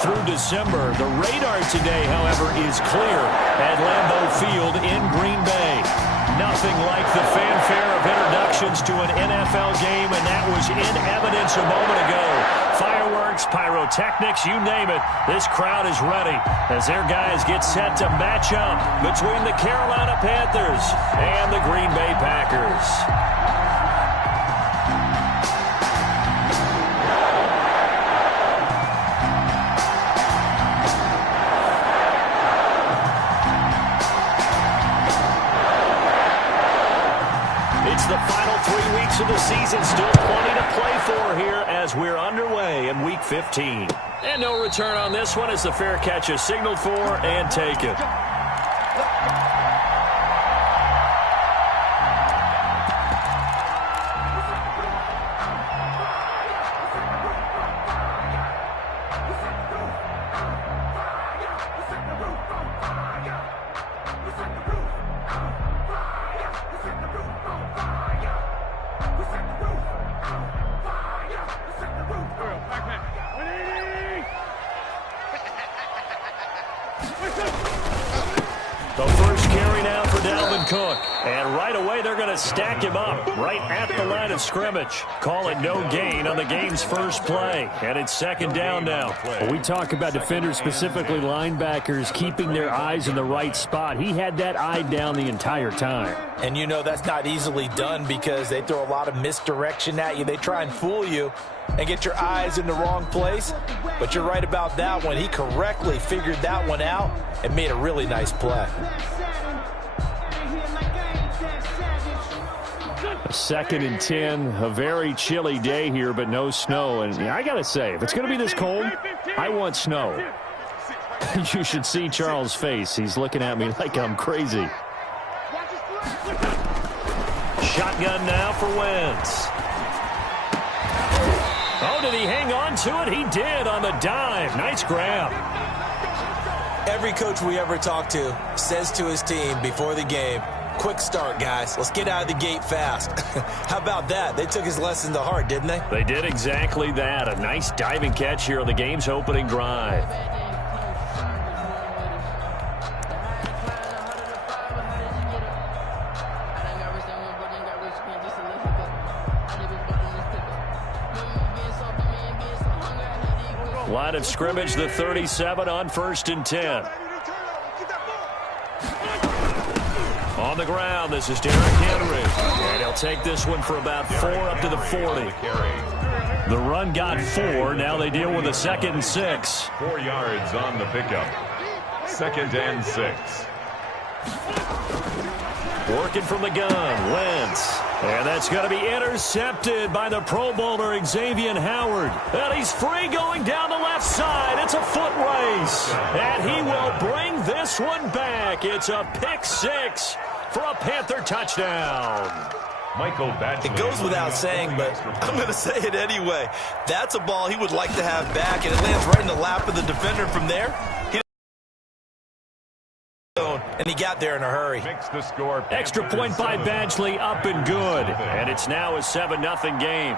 through December. The radar today, however, is clear at Lambeau Field in Green Bay. Nothing like the fanfare of introductions to an NFL game, and that was in evidence a moment ago. Fireworks, pyrotechnics, you name it. This crowd is ready as their guys get set to match up between the Carolina Panthers and the Green Bay Packers. The final 3 weeks of the season, still plenty to play for here as we're underway in Week 15. And no return on this one as the fair catch is signaled for and taken. The first carry now for Dalvin Cook. And right away, they're going to stack him up right at the line of scrimmage. Call it no gain on the game's first play. And it's second down now. When we talk about defenders, specifically linebackers, keeping their eyes in the right spot, he had that eye down the entire time. And you know that's not easily done because they throw a lot of misdirection at you. They try and fool you and get your eyes in the wrong place. But you're right about that one. He correctly figured that one out and made a really nice play. A 2nd and 10, a very chilly day here, but no snow. And I got to say, if it's going to be this cold, I want snow. You should see Charles' face. He's looking at me like I'm crazy. Shotgun now for Wentz. Oh, did he hang on to it? He did on the dive. Nice grab. Every coach we ever talk to says to his team before the game, quick start, guys. Let's get out of the gate fast. How about that? They took his lesson to heart, didn't they? They did exactly that. A nice diving catch here on the game's opening drive. Line of scrimmage, the 37 on 1st and 10. On the ground, this is Derrick Henry. And he'll take this one for about 4 up to the 40. The run got 4. Now they deal with a 2nd and 6. 4 yards on the pickup. 2nd and 6. Working from the gun, Wentz. And that's going to be intercepted by the Pro Bowler Xavier Howard. And he's free going down the left side. It's a foot race. And he will bring this one back. It's a pick 6 for a Panther touchdown. Michael Badgley. It goes without saying, but I'm going to say it anyway. That's a ball he would like to have back, and it lands right in the lap of the defender from there. And he got there in a hurry. The score, extra point by Badgley, up and good. And it's now a 7-0 game.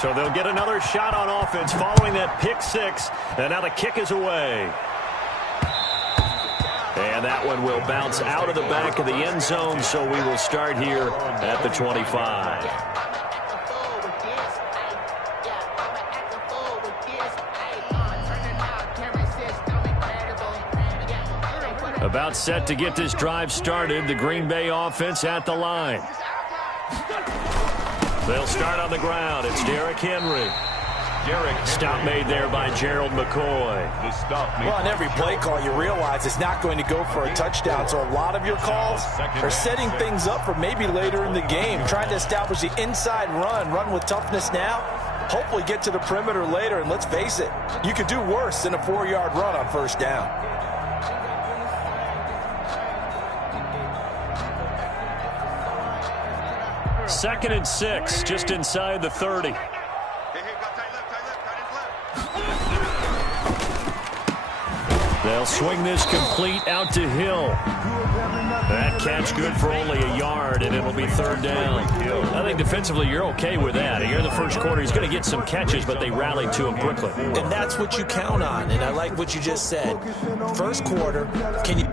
So they'll get another shot on offense following that pick 6. And now the kick is away. And that one will bounce out of the back of the end zone. So we will start here at the 25. About set to get this drive started. The Green Bay offense at the line. They'll start on the ground. It's Derrick Henry. Stop made there by Gerald McCoy. Well, on every play call, you realize it's not going to go for a touchdown. So a lot of your calls are setting things up for maybe later in the game, trying to establish the inside run with toughness now. Hopefully get to the perimeter later, and let's face it, you could do worse than a 4-yard run on 1st down. 2nd and 6, just inside the 30. They'll swing this complete out to Hill. That catch good for only a yard, and it'll be third down. I think defensively you're okay with that. Here in the first quarter, he's going to get some catches, but they rallied to him quickly. And that's what you count on, and I like what you just said. First quarter, can you...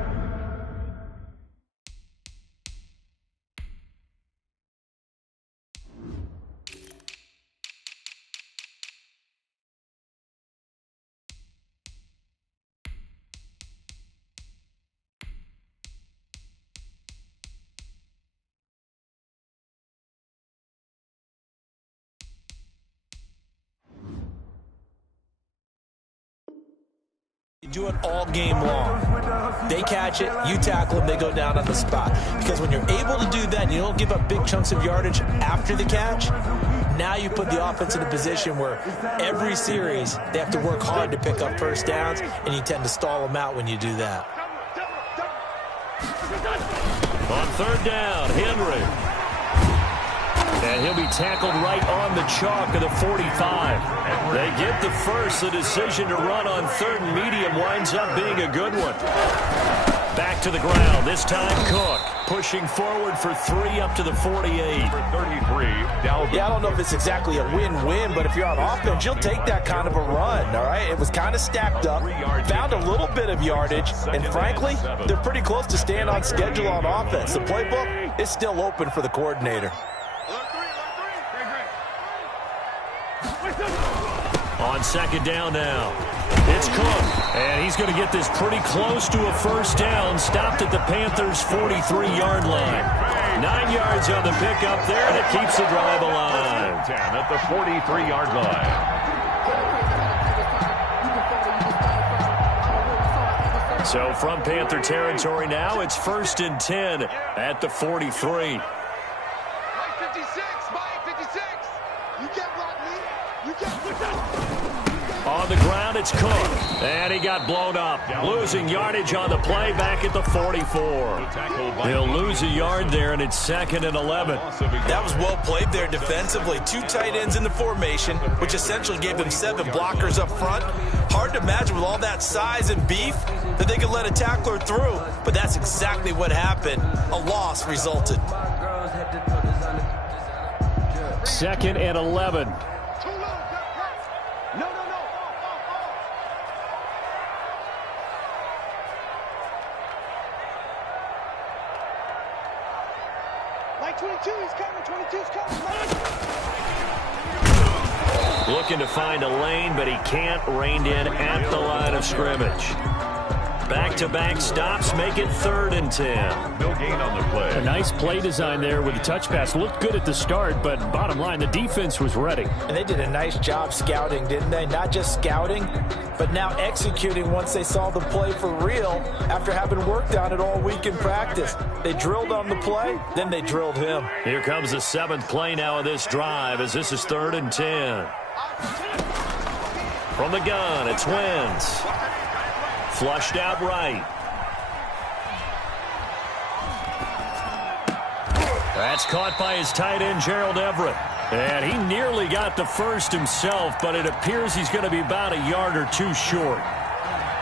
do it all game long. They catch it, you tackle them, they go down on the spot. Because when you're able to do that and you don't give up big chunks of yardage after the catch, now you put the offense in a position where every series they have to work hard to pick up first downs, and you tend to stall them out when you do that. On third down, Henry. And he'll be tackled right on the chalk of the 45. They get the first. The decision to run on third and medium winds up being a good one. Back to the ground. This time Cook pushing forward for 3 up to the 48. For 33, Dalvin. Yeah, I don't know if it's exactly a win-win, but if you're on offense, you'll take that kind of a run, all right? It was kind of stacked up, found a little bit of yardage, and frankly, they're pretty close to staying on schedule on offense. The playbook is still open for the coordinator. On second down now, it's Cook, and he's going to get this pretty close to a first down, stopped at the Panthers' 43-yard line. 9 yards on the pickup there, and it keeps the drive alive. 10 at the 43-yard line. So from Panther territory now, it's 1st and 10 at the 43. On the ground, it's Cook. And he got blown up. Losing yardage on the play back at the 44. He'll lose a yard there, and it's 2nd and 11. That was well played there defensively. 2 tight ends in the formation, which essentially gave them 7 blockers up front. Hard to imagine with all that size and beef that they could let a tackler through, but that's exactly what happened. A loss resulted. 2nd and 11. Looking to find a lane, but he can't. Reined in at the line of scrimmage. Back-to-back stops make it 3rd and 10. No gain on the play. A nice play design there with the touch pass. Looked good at the start, but bottom line, the defense was ready. And they did a nice job scouting, didn't they? Not just scouting, but now executing once they saw the play for real after having worked on it all week in practice. They drilled on the play, then they drilled him. Here comes the 7th play now of this drive as this is 3rd and 10. From the gun, it's Wentz. Flushed out right. That's caught by his tight end, Gerald Everett. And he nearly got the first himself, but it appears he's going to be about a yard or 2 short.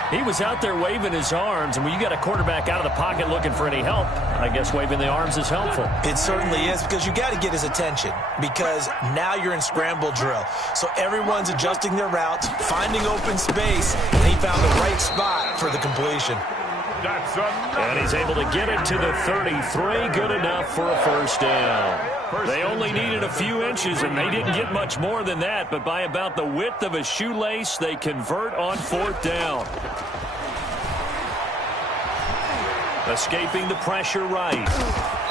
He was out there waving his arms, and when you got a quarterback out of the pocket looking for any help, I guess waving the arms is helpful. It certainly is, because you got to get his attention, because now you're in scramble drill. So everyone's adjusting their routes, finding open space, and he found the right spot for the completion. And he's able to get it to the 33. Good enough for a first down. They only needed a few inches, and they didn't get much more than that. But by about the width of a shoelace, they convert on 4th down. Escaping the pressure right.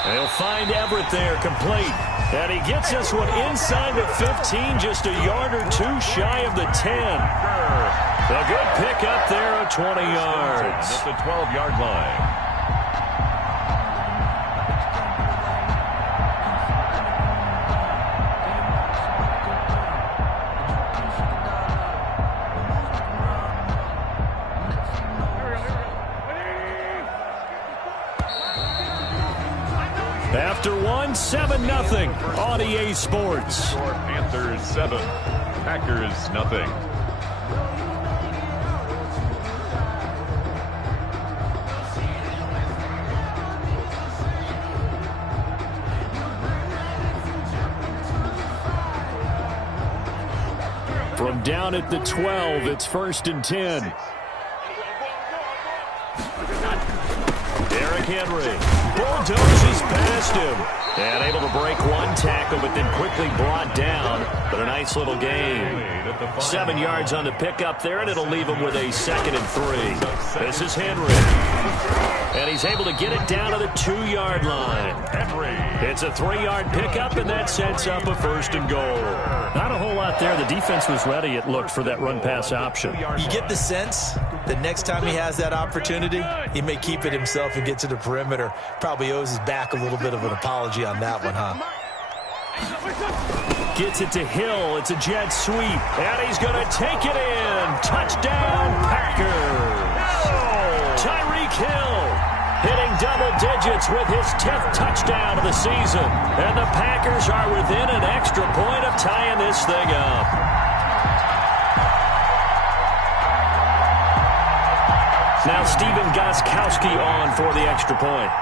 They'll find Everett there, complete. And he gets this one inside the 15, just a yard or 2 shy of the 10. A good pick up there at 20 yards. At the 12-yard line. After one, 7-0 on EA Sports. Panthers 7, Packers nothing. down at the 12. It's 1st and 10. Derrick Henry bulldozes past him. And able to break one tackle, but then quickly brought down. But a nice little game. 7 yards on the pickup there, and it'll leave him with a 2nd and 3. This is Henry. And he's able to get it down to the 2-yard line. It's a 3-yard pickup, and that sets up a 1st and goal. Not a whole lot there. The defense was ready, it looked, for that run-pass option. You get the sense that next time he has that opportunity, he may keep it himself and get to the perimeter. Probably owes his back a little bit of an apology on that one, huh? Gets it to Hill. It's a jet sweep. And he's going to take it in. Touchdown, Packers. Tyreek Hill hitting double digits with his 10th touchdown of the season. And the Packers are within an extra point of tying this thing up. Now Stephen Gostkowski on for the extra point.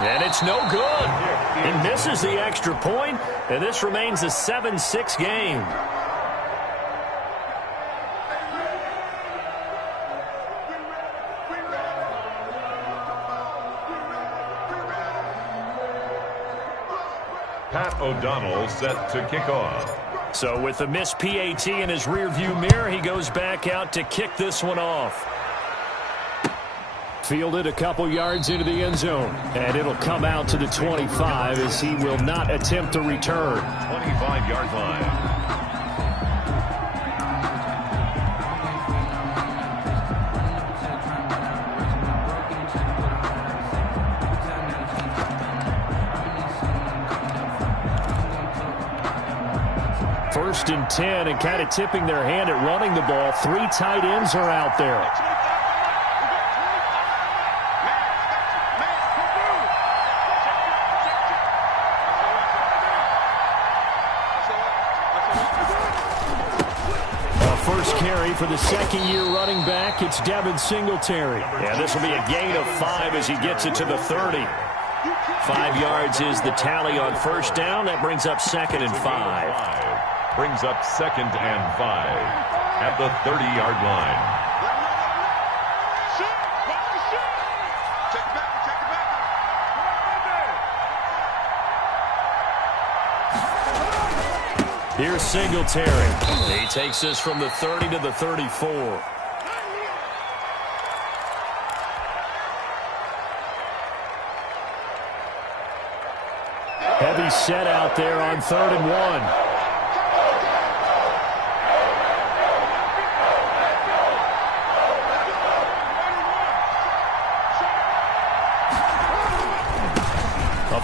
And it's no good. He misses the extra point, and this remains a 7-6 game. Pat O'Donnell set to kick off. So with the missed PAT in his rearview mirror, he goes back out to kick this one off. Fielded a couple yards into the end zone, and it'll come out to the 25 as he will not attempt to return. 25-yard line. First and 10, and kind of tipping their hand at running the ball. 3 tight ends are out there. For the second-year running back, it's Devin Singletary. And this will be a gain of 5 as he gets it to the 30. 5 yards is the tally on first down. That brings up 2nd and 5. Brings up 2nd and 5 at the 30-yard line. Here's Singletary. He takes this from the 30 to the 34. Heavy set out there on 3rd and 1.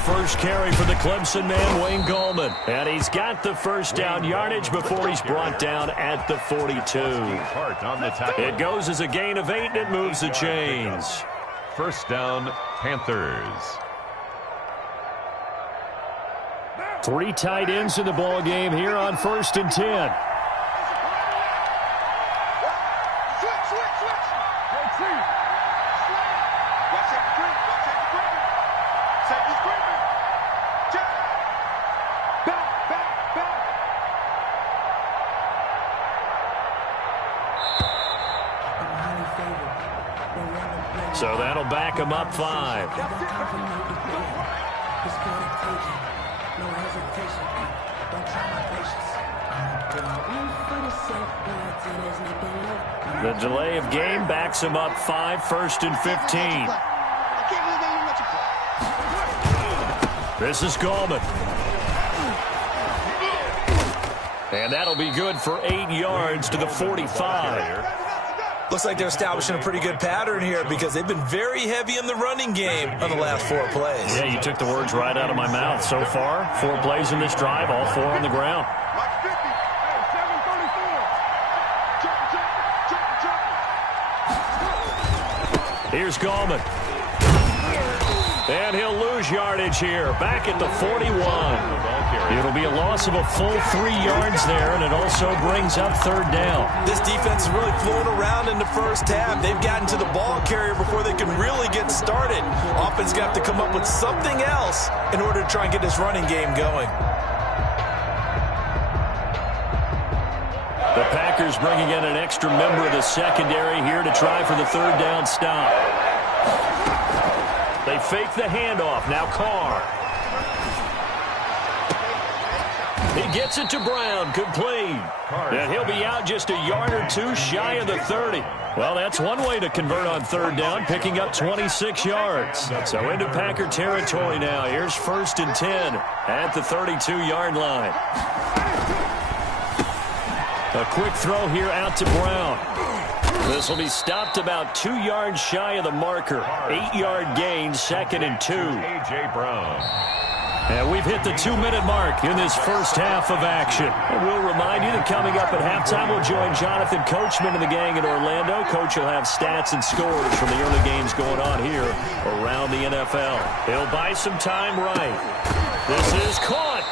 First carry for the Clemson man, Wayne Gallman. And he's got the first down yardage before he's brought down at the 42. It goes as a gain of 8, and it moves the chains. First down, Panthers. 3 tight ends in the ball game here on 1st and 10. So that'll back him up 5. The delay of game backs him up 5, 1st and 15. This is Gallman. And that'll be good for 8 yards to the 45. Looks like they're establishing a pretty good pattern here because they've been very heavy in the running game on the last 4 plays. Yeah, you took the words right out of my mouth. So far, 4 plays in this drive, all 4 on the ground. Here's Gallman. And he'll lose yardage here, back at the 41. It'll be a loss of a full 3 yards there, and it also brings up third down. This defense is really floating around in the first half. They've gotten to the ball carrier before they can really get started. Offense got to come up with something else in order to try and get this running game going. The Packers bringing in an extra member of the secondary here to try for the third down stop. They fake the handoff. Now Carr. He gets it to Brown. Complete. And he'll be out just a yard or two shy of the 30. Well, that's one way to convert on third down, picking up 26 yards. So into Packer territory now. Here's 1st and 10 at the 32-yard line. A quick throw here out to Brown. This will be stopped about 2 yards shy of the marker. 8-yard gain, 2nd and 2. A.J. Brown. And we've hit the 2-minute mark in this first half of action. And we'll remind you that coming up at halftime, we'll join Jonathan Coachman and the gang in Orlando. Coach will have stats and scores from the early games going on here around the NFL. He'll buy some time right. This is caught.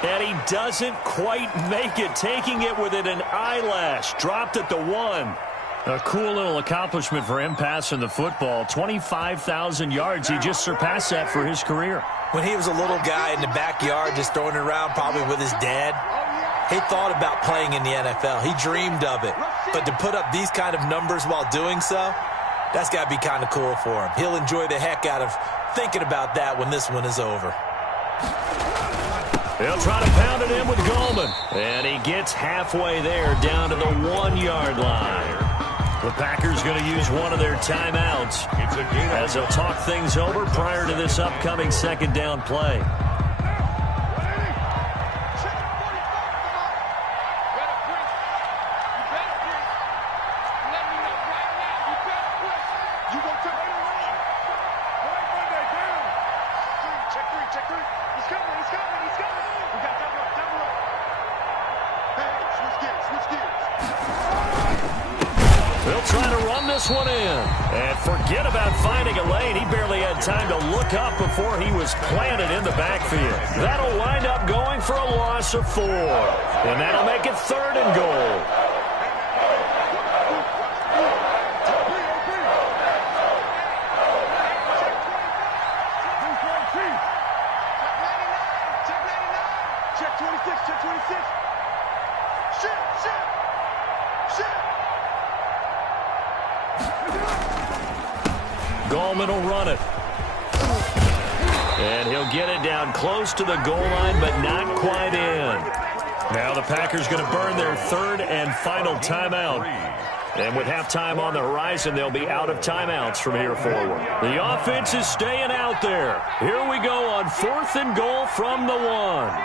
And he doesn't quite make it, taking it within an eyelash. Dropped at the 1. A cool little accomplishment for him passing the football. 25,000 yards. He just surpassed that for his career. When he was a little guy in the backyard just throwing it around probably with his dad, he thought about playing in the NFL. He dreamed of it. But to put up these kind of numbers while doing so, that's got to be kind of cool for him. He'll enjoy the heck out of thinking about that when this one is over. He'll try to pound it in with Goldman. And he gets halfway there down to the 1-yard line. The Packers going to use one of their timeouts as they'll talk things over prior to this upcoming second down play. They'll try to run this one in. And forget about finding a lane. He barely had time to look up before he was planted in the backfield. That'll wind up going for a loss of 4. And that'll make it 3rd and goal. Gallman will run it. And he'll get it down close to the goal line, but not quite in. Now the Packers going to burn their 3rd and final timeout. And with halftime on the horizon, they'll be out of timeouts from here forward. The offense is staying out there. Here we go on 4th and goal from the 1.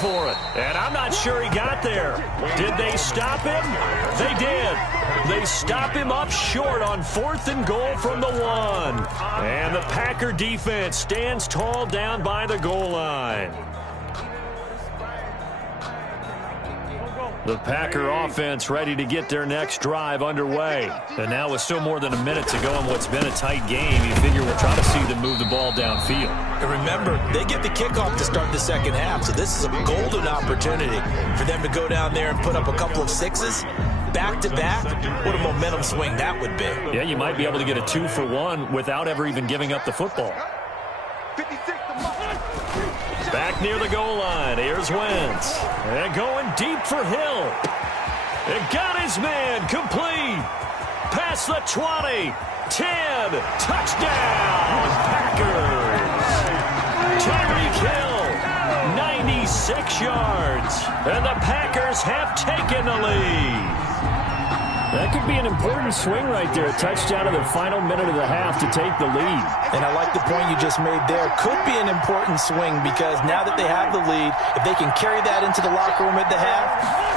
For it. And I'm not sure he got there. Did they stop him? They did. They stop him up short on 4th and goal from the 1. And the Packer defense stands tall down by the goal line. The Packer offense ready to get their next drive underway. And now with still more than a minute to go in what's been a tight game, you figure we'll try to see them move the ball downfield. And remember, they get the kickoff to start the second half, so this is a golden opportunity for them to go down there and put up a couple of 6s back-to-back. What a momentum swing that would be. Yeah, you might be able to get a 2-for-1 without ever even giving up the football. Back near the goal line. Here's Wentz. And going deep for Hill. And got his man. Complete. Past the 20. 10. Touchdown. Packers. Tyreek Hill. 96 yards. And the Packers have taken the lead. That could be an important swing right there. A touchdown in the final minute of the half to take the lead. And I like the point you just made there. Could be an important swing because now that they have the lead, if they can carry that into the locker room at the half,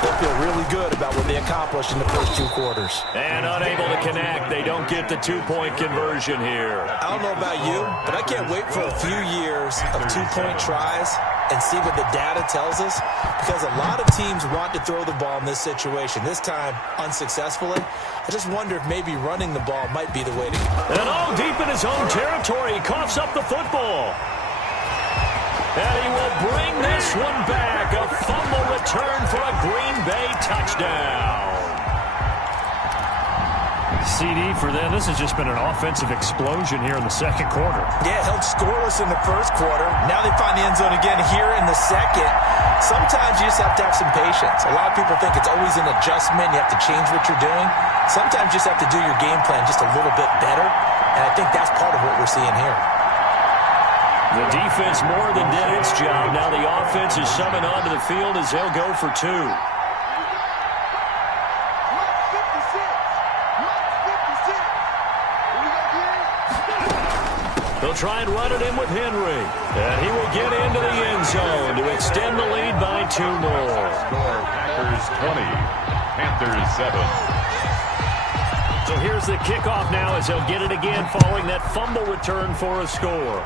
they'll feel really good about what they accomplished in the first 2 quarters. And unable to connect. They don't get the 2-point conversion here. I don't know about you, but I can't wait for a few years of 2-point tries and see what the data tells us, because a lot of teams want to throw the ball in this situation. This time, unsuccessfully. I just wonder if maybe running the ball might be the way to go. And all deep in his own territory, he coughs up the football. And he will bring this one back. A fumble return for a Green Bay touchdown. CD for them. This has just been an offensive explosion here in the second quarter. Yeah, held scoreless in the first quarter. Now they find the end zone again here in the second. Sometimes you just have to have some patience. A lot of people think it's always an adjustment. You have to change what you're doing. Sometimes you just have to do your game plan just a little bit better. And I think that's part of what we're seeing here. The defense more than did its job. Now the offense is summoned onto the field as they'll go for 2. They'll try and run it in with Henry. And he will get into the end zone to extend the lead by 2 more. Score Packers 20, Panthers 7. So here's the kickoff now as they'll get it again following that fumble return for a score.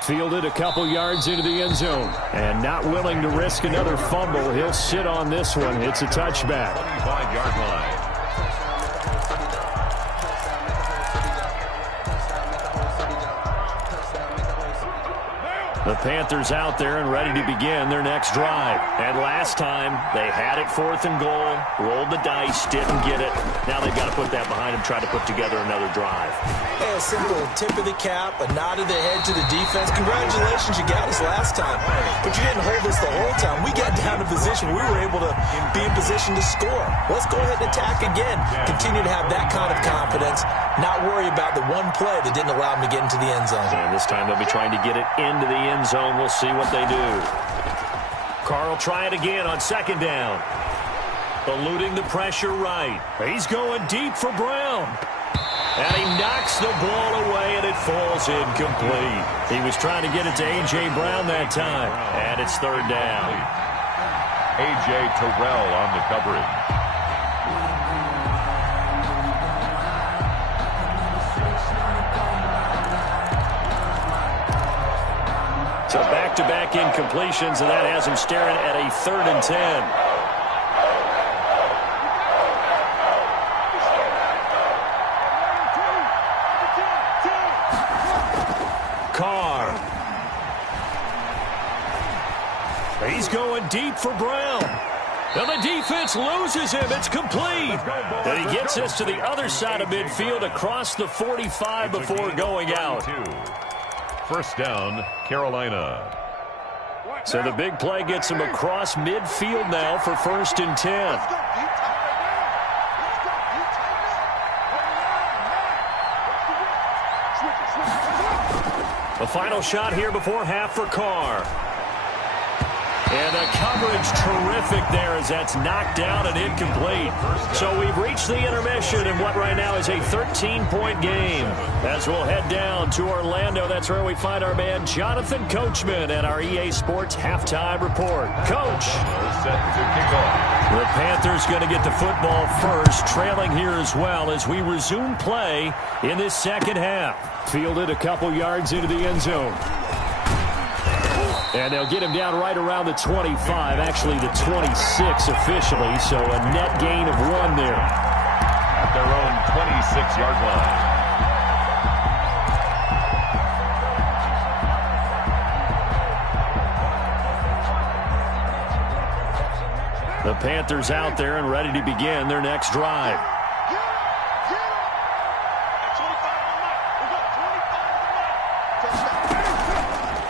Fielded a couple yards into the end zone. And not willing to risk another fumble. He'll sit on this one. It's a touchback. 25-yard line. The Panthers out there and ready to begin their next drive. And last time, they had it 4th and goal, rolled the dice, didn't get it. Now they've got to put that behind them, try to put together another drive. Hey, a simple tip of the cap, a nod of the head to the defense. Congratulations, you got us last time. But you didn't hold us the whole time. We got down to position. We were able to be in position to score. Let's go ahead and attack again. Continue to have that kind of confidence. Not worry about the one play that didn't allow them to get into the end zone. And this time they'll be trying to get it into the end zone. We'll see what they do. Carl try it again on 2nd down. Eluding the pressure right. He's going deep for Brown. And he knocks the ball away, and it falls incomplete. He was trying to get it to A.J. Brown that time. And it's 3rd down. A.J. Terrell on the coverage. So back-to-back incompletions, and that has him staring at a 3rd and 10. Carr. He's going deep for Brown. And the defense loses him. It's complete. And he gets us to the other side of midfield across the 45 before going out. 1st down, Carolina. So the big play gets him across midfield now for 1st and 10. The final shot here before half for Carr. And the coverage terrific there as that's knocked down and incomplete. So we've reached the intermission in what right now is a 13-point game. As we'll head down to Orlando, that's where we find our man Jonathan Coachman at our EA Sports Halftime Report. Coach. Set to kick off. The Panthers going to get the football first, trailing here as well as we resume play in this second half. Fielded a couple yards into the end zone. And they'll get him down right around the 25, actually the 26 officially, so a net gain of 1 there. At their own 26-yard line. The Panthers out there and ready to begin their next drive.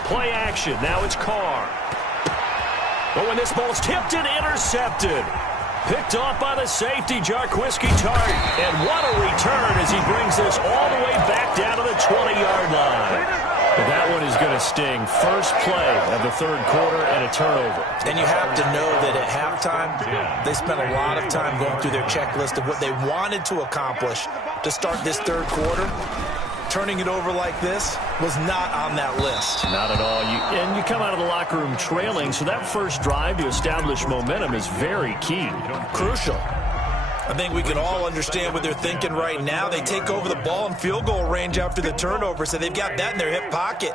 Play action. Now it's Carr. But when this ball's tipped and intercepted. Picked off by the safety, Jarquiski Tart. And what a return as he brings this all the way back down to the 20-yard line. But that one is going to stay sting. First play of the third quarter and a turnover. And you have to know that at halftime, they spent a lot of time going through their checklist of what they wanted to accomplish to start this third quarter. Turning it over like this was not on that list. Not at all. And you come out of the locker room trailing, so that first drive to establish momentum is very key. Crucial. I think we can all understand what they're thinking right now. They take over the ball in field goal range after the turnover, so they've got that in their hip pocket.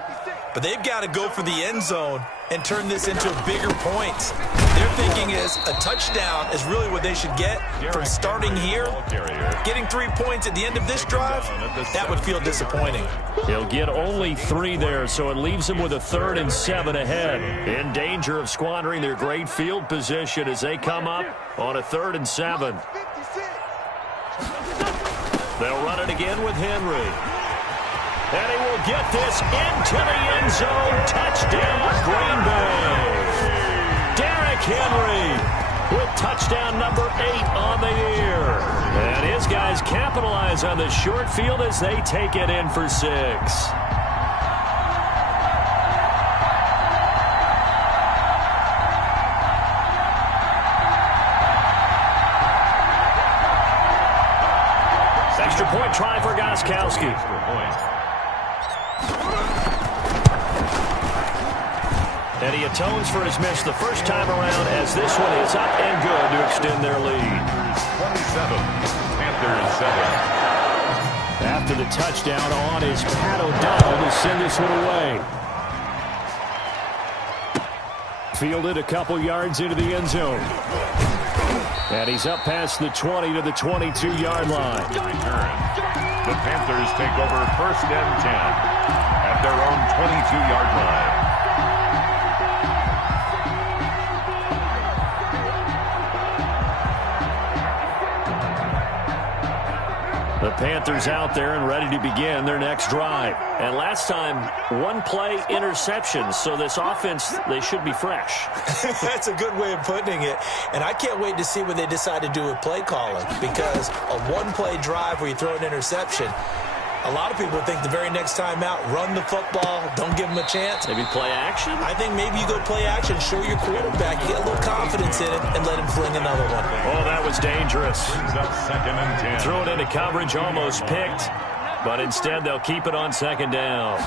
But they've got to go for the end zone and turn this into bigger points. Their thinking is a touchdown is really what they should get from starting here. Getting 3 points at the end of this drive, that would feel disappointing. He'll get only 3 there, so it leaves him with a 3rd and 7 ahead. In danger of squandering their great field position as they come up on a 3rd and 7. They'll run it again with Henry. And he will get this into the end zone. Touchdown, Green Bay. Derrick Henry with touchdown number 8 on the year. And his guys capitalize on the short field as they take it in for 6. Extra point try for Gostkowski. And he atones for his miss the first time around as this one is up and good to extend their lead. 27, Panthers 7. After the touchdown on is Pat O'Donnell to send this one away. Fielded a couple yards into the end zone. And he's up past the 20 to the 22-yard line. The Panthers take over 1st and 10 at their own 22-yard line. The Panthers out there and ready to begin their next drive. And last time, 1-play interception. So this offense, they should be fresh. That's a good way of putting it. And I can't wait to see what they decide to do with play calling. Because a 1-play drive where you throw an interception, a lot of people think the very next time out, run the football, don't give them a chance. Maybe play action? I think maybe you go play action, show your quarterback, you get a little confidence in it, and let him fling another one. Oh, that was dangerous. Brings up 2nd and 10. Threw it into coverage, almost picked. But instead, they'll keep it on 2nd down.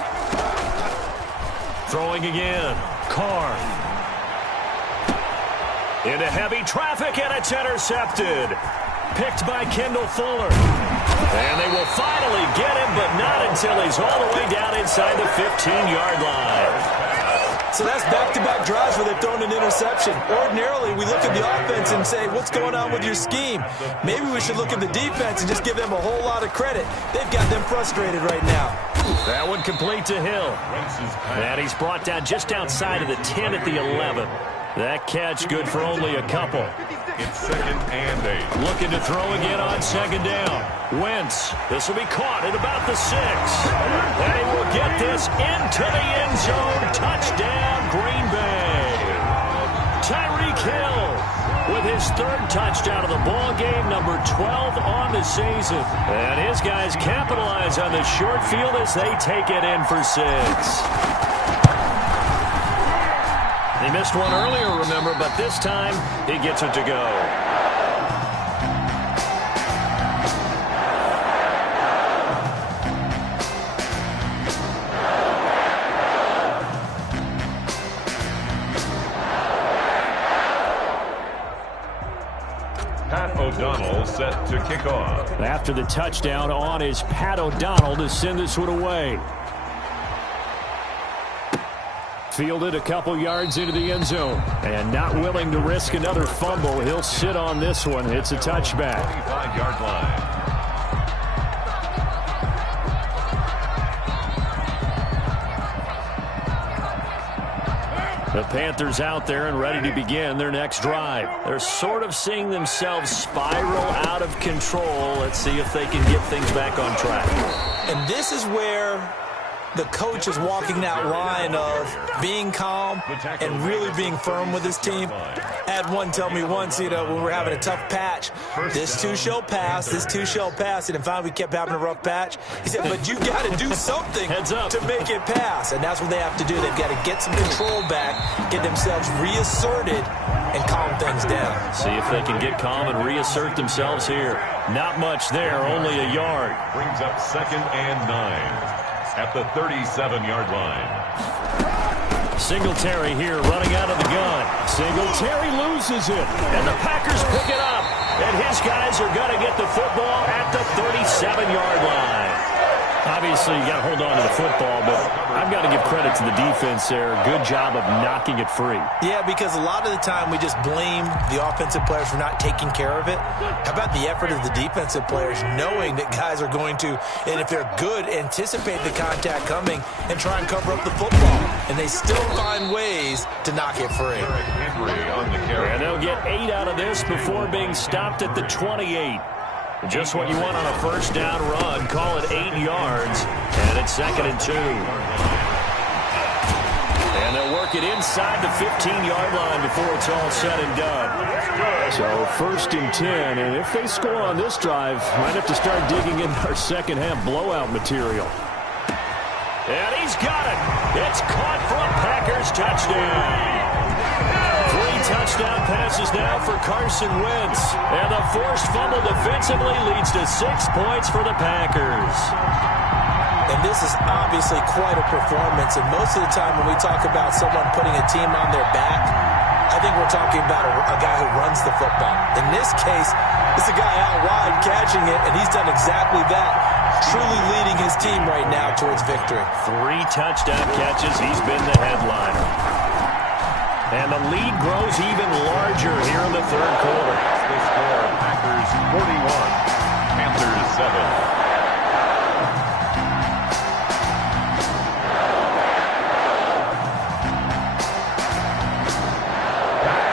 Throwing again. Carr. Into heavy traffic, and it's intercepted. Picked by Kendall Fuller. And they will finally get him, but not until he's all the way down inside the 15-yard line. So that's back-to-back drives where they've thrown an interception. Ordinarily, we look at the offense and say, what's going on with your scheme? Maybe we should look at the defense and just give them a whole lot of credit. They've got them frustrated right now. That one complete to Hill. And he's brought down just outside of the 10 at the 11. That catch good for only a couple. It's 2nd and 8. Looking to throw again on 2nd down. Wentz. This will be caught at about the 6. And he will get this into the end zone. Touchdown, Green Bay. Tyreek Hill with his 3rd touchdown of the ball game, number 12 on the season. And his guys capitalize on the short field as they take it in for 6. He missed one earlier, remember, but this time he gets it to go. Pat O'Donnell set to kick off. After the touchdown, on is Pat O'Donnell to send this one away. Fielded a couple yards into the end zone. And not willing to risk another fumble. He'll sit on this one. It's a touchback. 25-yard line. The Panthers out there and ready to begin their next drive. They're sort of seeing themselves spiral out of control. Let's see if they can get things back on track. And this is where the coach is walking that line of being calm and really being firm with his team. I had one tell me once, when we're having a tough patch, this too shall pass, this too shall pass. And finally we kept having a rough patch. He said, but you got to do something to make it pass. And that's what they have to do. They've got to get some control back, get themselves reasserted, and calm things down. See if they can get calm and reassert themselves here. Not much there, only a yard. Brings up 2nd and 9 at the 37-yard line. Singletary here running out of the gun. Singletary loses it, and the Packers pick it up. And his guys are going to get the football at the 37-yard line. Obviously, you got to hold on to the football, but I've got to give credit to the defense there. Good job of knocking it free. Yeah, because a lot of the time we just blame the offensive players for not taking care of it. How about the effort of the defensive players knowing that guys are going to, and if they're good, anticipate the contact coming and try and cover up the football. And they still find ways to knock it free. And they'll get 8 out of this before being stopped at the 28. Just what you want on a first down run. Call it 8 yards. And it's 2nd and 2. And they'll work it inside the 15-yard line before it's all said and done. So 1st and 10. And if they score on this drive, might have to start digging in our second half blowout material. And he's got it. It's caught for a Packers touchdown. 3 touchdown passes now for Carson Wentz. And the forced fumble defensively leads to 6 points for the Packers. And this is obviously quite a performance. And most of the time when we talk about someone putting a team on their back, I think we're talking about a guy who runs the football. In this case, it's a guy out wide catching it, and he's done exactly that. Truly leading his team right now towards victory. 3 touchdown catches. He's been the headliner. And the lead grows even larger here in the 3rd quarter. The score, Packers 41, Panthers 7.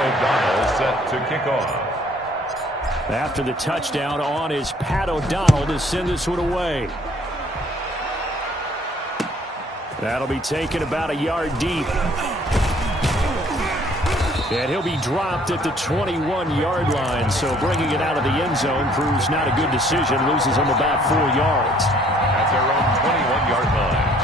O'Donnell set to kick off. After the touchdown on is Pat O'Donnell to send this one away. That'll be taken about a yard deep. And he'll be dropped at the 21-yard line, so bringing it out of the end zone proves not a good decision. Loses him about 4 yards. At their own 21-yard line.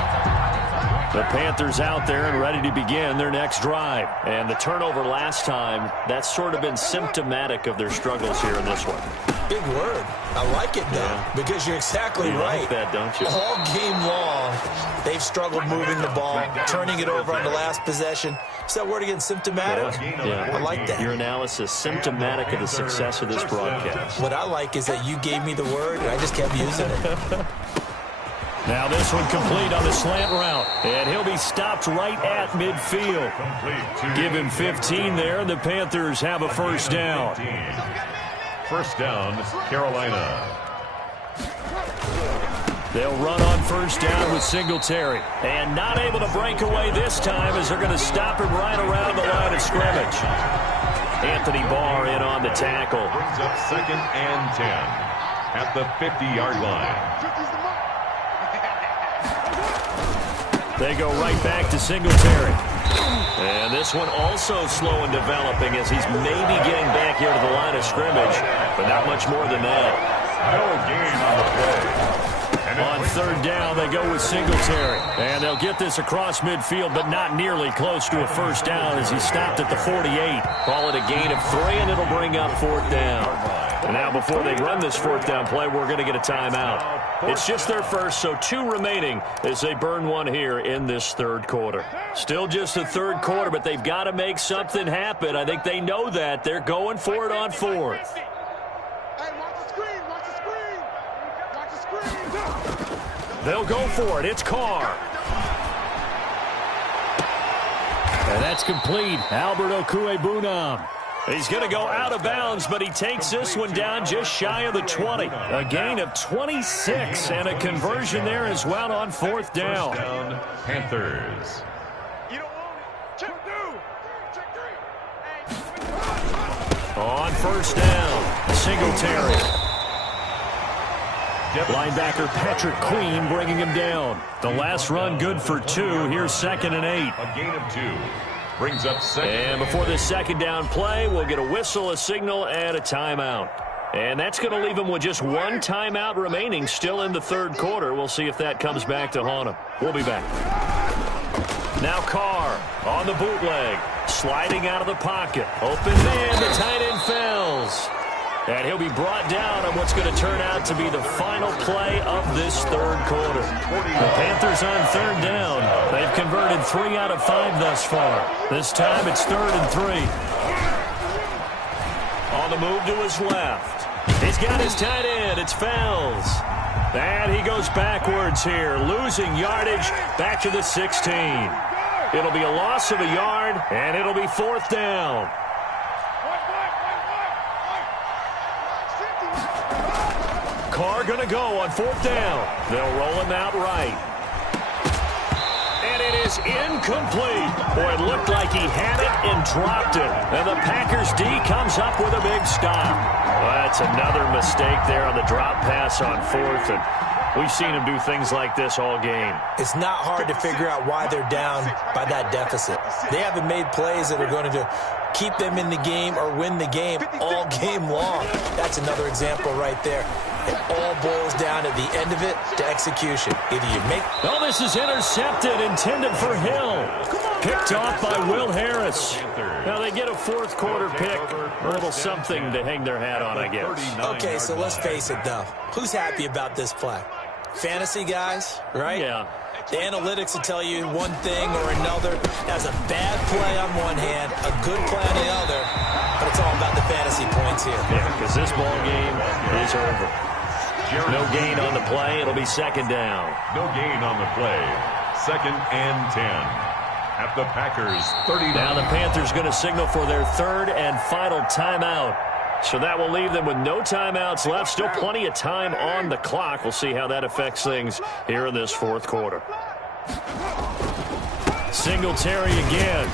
The Panthers out there and ready to begin their next drive. And the turnover last time, that's sort of been symptomatic of their struggles here in this one. Big word. I like it, though, because you're exactly right. Like that, don't you? All game long, they've struggled moving the ball, turning it over on the last possession. Is that word again, symptomatic? Yeah. I like that. Your analysis, symptomatic of the success of this broadcast. What I like is that you gave me the word, and I just kept using it. Now this one complete on the slant route. And he'll be stopped right at midfield. Give him 15 there, and the Panthers have a first down. First down, Carolina. They'll run on first down with Singletary. And not able to break away this time as they're going to stop him right around the line of scrimmage. Anthony Barr in on the tackle. Brings up 2nd and 10 at the 50-yard line. They go right back to Singletary. And this one also slow in developing as he's maybe getting back here to the line of scrimmage, but not much more than that. No gain on the play. On third down, they go with Singletary. And they'll get this across midfield, but not nearly close to a first down as he stopped at the 48. Call it a gain of 3, and it'll bring up 4th down. And now before they run this 4th down play, we're going to get a timeout. It's just their first, so 2 remaining as they burn one here in this 3rd quarter. Still just the 3rd quarter, but they've got to make something happen. I think they know that. They're going for it on 4th. They'll go for it. It's Carr. And that's complete. Albert Okwuegbunam. He's going to go out of bounds, but he takes this one down just shy of the 20. A gain of 26 and a conversion there as well on 4th down. First down, Panthers. On first down, Singletary. Linebacker Patrick Queen bringing him down. The last run good for 2. Here's 2nd and 8. A gain of 2. Brings up 2nd. And before this second down play, we'll get a whistle, a signal, and a timeout. And that's going to leave him with just 1 timeout remaining still in the 3rd quarter. We'll see if that comes back to haunt him. We'll be back. Now Carr on the bootleg. Sliding out of the pocket. Open man, the tight end Fells. And he'll be brought down on what's going to turn out to be the final play of this 3rd quarter. The Panthers on 3rd down. They've converted 3 out of 5 thus far. This time it's 3rd and 3. On the move to his left. He's got his tight end. It's Fells. And he goes backwards here, losing yardage back to the 16. It'll be a loss of a yard, and it'll be 4th down. Carr going to go on 4th down. They'll roll him out right. And it is incomplete. Boy, it looked like he had it and dropped it. And the Packers D comes up with a big stop. Well, that's another mistake there on the drop pass on 4th. And we've seen him do things like this all game. It's not hard to figure out why they're down by that deficit. They haven't made plays that are going to keep them in the game or win the game all game long. That's another example right there. It all boils down at the end of it to execution. Either you make... Oh, this is intercepted, intended for Hill. Picked off by Will Harris. Now they get a 4th quarter pick. A little something to hang their hat on, I guess. Okay, so let's face it, though. Who's happy about this play? Fantasy guys, right? Yeah. The analytics will tell you one thing or another. That's a bad play on one hand, a good play on the other. But it's all about the fantasy points here. Yeah, because this ball game is over. No gain on the play. It'll be 2nd down. No gain on the play. 2nd and 10. At the Packers 39. Now the Panthers going to signal for their 3rd and final timeout. So that will leave them with no timeouts left. Still plenty of time on the clock. We'll see how that affects things here in this 4th quarter. Singletary again.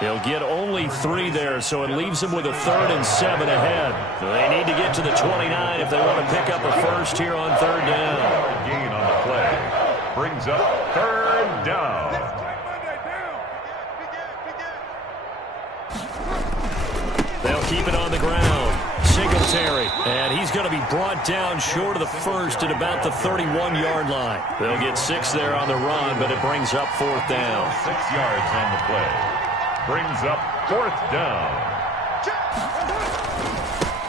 He'll get only 3 there, so it leaves him with a 3rd and 7 ahead. They need to get to the 29 if they want to pick up a first here on 3rd down. Gain on the play. Brings up 3rd down. They'll keep it on the ground. Singletary. And he's going to be brought down short of the first at about the 31-yard line. They'll get 6 there on the run, but it brings up 4th down. 6 yards on the play. Brings up 4th down.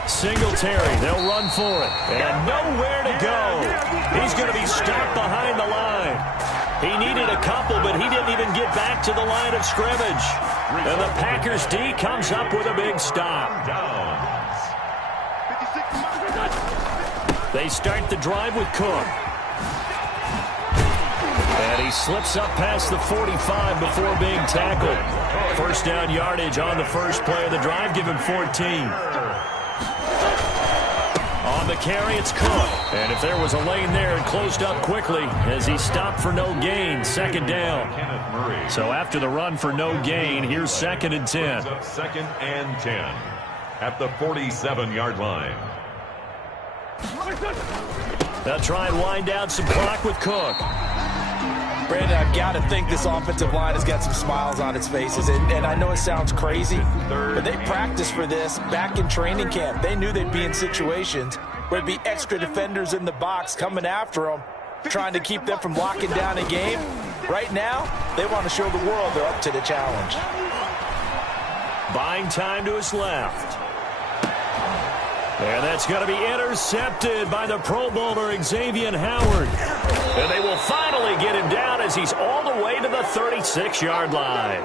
Singletary, they'll run for it. And nowhere to go. He's going to be stopped behind the line. He needed a couple, but he didn't even get back to the line of scrimmage. And the Packers D comes up with a big stop. They start the drive with Cook. And he slips up past the 45 before being tackled. 1st down yardage on the first play of the drive. Give him 14. On the carry, it's Cook. And if there was a lane there, it closed up quickly as he stopped for no gain. 2nd down. So after the run for no gain, here's 2nd and 10. 2nd and 10 at the 47-yard line. They'll try and wind down some clock with Cook. Brandon, I've got to think this offensive line has got some smiles on its faces. And I know it sounds crazy, but they practiced for this back in training camp. They knew they'd be in situations where there'd be extra defenders in the box coming after them, trying to keep them from locking down a game. Right now, they want to show the world they're up to the challenge. Buying time to his left. And that's going to be intercepted by the Pro Bowler Xavier Howard. And they will finally get him down as he's all the way to the 36-yard line.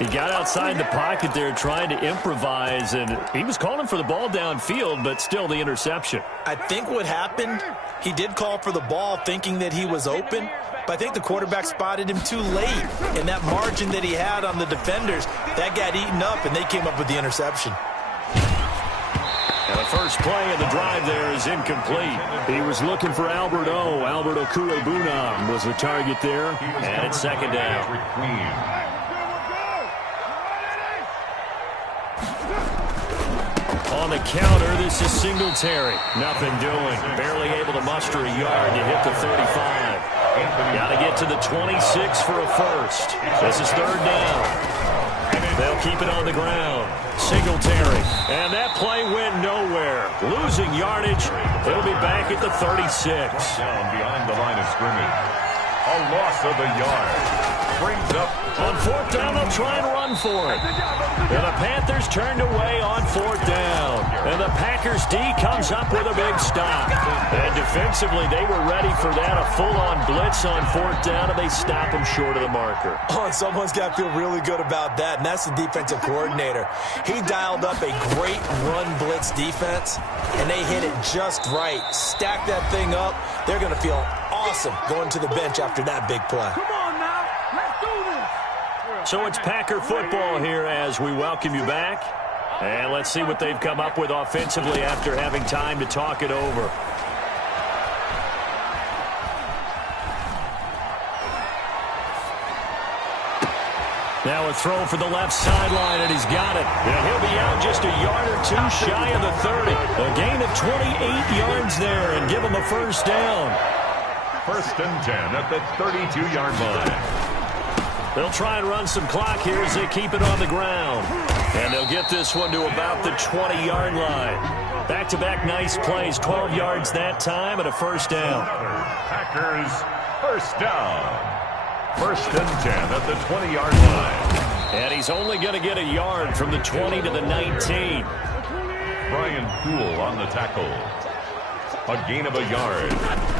He got outside the pocket there trying to improvise, and he was calling for the ball downfield, but still the interception. I think what happened, he did call for the ball thinking that he was open, but I think the quarterback spotted him too late. And that margin that he had on the defenders, that got eaten up, and they came up with the interception. And the first play of the drive there is incomplete. He was looking for Albert Okurebunam was the target there. And it's 2nd down. on the counter. This is Singletary. Nothing doing. Barely able to muster a yard to hit the 35. Got to get to the 26 for a first. This is third down. They'll keep it on the ground. Singletary. And that play went nowhere. Losing yardage. He'll be back at the 36. Down behind the line of scrimmage. A loss of a yard. Brings up. On fourth down, they'll try and run for it. And the Panthers turned away on fourth down. And the Packers D comes up with a big stop. And defensively, they were ready for that. A full-on blitz on fourth down, and they stop them short of the marker. Oh, and someone's got to feel really good about that, and that's the defensive coordinator. He dialed up a great run blitz defense, and they hit it just right. Stack that thing up. They're going to feel awesome going to the bench after that big play. Come on now. Let's do this. So it's Packer football here as we welcome you back. And let's see what they've come up with offensively after having time to talk it over. Now a throw for the left sideline, and he's got it. And he'll be out just a yard or two shy of the 30. A gain of 28 yards there, and give him a first down. First and 10 at the 32-yard line. They'll try and run some clock here as they keep it on the ground. And they'll get this one to about the 20-yard line. Back-to-back nice plays, 12 yards that time, and a first down. Packers first down. First and 10 at the 20-yard line. And he's only going to get a yard from the 20 to the 19. Brian Poole on the tackle. A gain of a yard.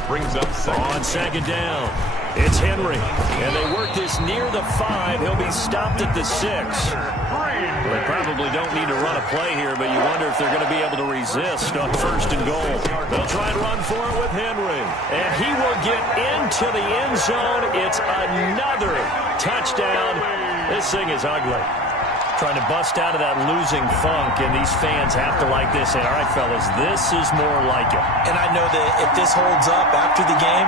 Brings up second. On second down, it's Henry. And they work this near the 5. He'll be stopped at the 6. They probably don't need to run a play here, but you wonder if they're going to be able to resist on first and goal. They'll try and run for it with Henry. And he will get into the end zone. It's another touchdown. This thing is ugly. Trying to bust out of that losing funk, and these fans have to like this. Say, all right, fellas, this is more like it. And I know that if this holds up after the game,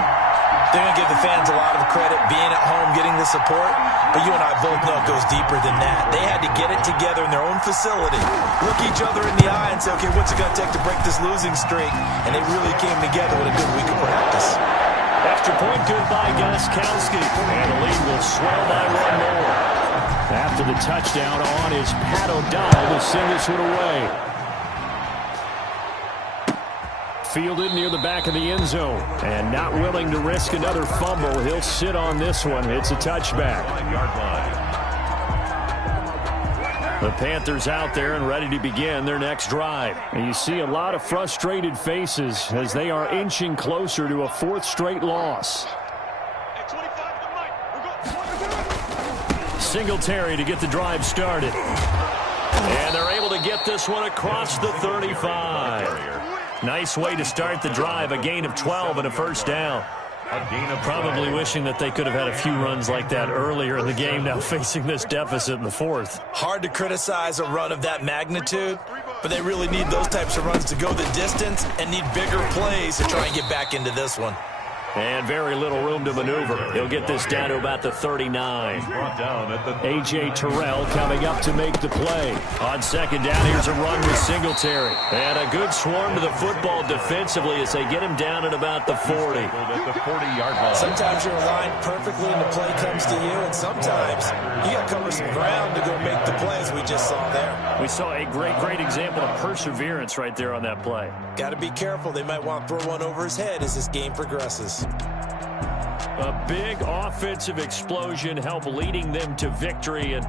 they're going to give the fans a lot of credit being at home, getting the support. But you and I both know it goes deeper than that. They had to get it together in their own facility, look each other in the eye and say, okay, what's it going to take to break this losing streak? And they really came together with a good week of practice. Extra point good by Gostkowski. And the lead will swell by one more. After the touchdown on is Pat O'Donnell to send this one away. Fielded near the back of the end zone. And not willing to risk another fumble. He'll sit on this one. It's a touchback. The Panthers out there and ready to begin their next drive. And you see a lot of frustrated faces as they are inching closer to a fourth straight loss. Singletary to get the drive started. And they're able to get this one across the 35. Nice way to start the drive. A gain of 12 and a first down. Probably wishing that they could have had a few runs like that earlier in the game, now facing this deficit in the fourth. Hard to criticize a run of that magnitude, but they really need those types of runs to go the distance and need bigger plays to try and get back into this one. And very little room to maneuver. He'll get this down to about the 39. A.J. Terrell coming up to make the play. On second down, here's a run with Singletary. And a good swarm to the football defensively as they get him down at about the 40. Sometimes you're aligned perfectly and the play comes to you, and sometimes you got to cover some ground to go make the plays we just saw there. We saw a great example of perseverance right there on that play. Got to be careful. They might want to throw one over his head as this game progresses. A big offensive explosion helped leading them to victory, and